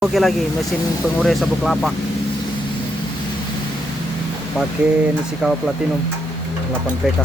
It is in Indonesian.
Oke, lagi mesin pengurai sabuk kelapa pakai Nishikawa Platinum 8 PK.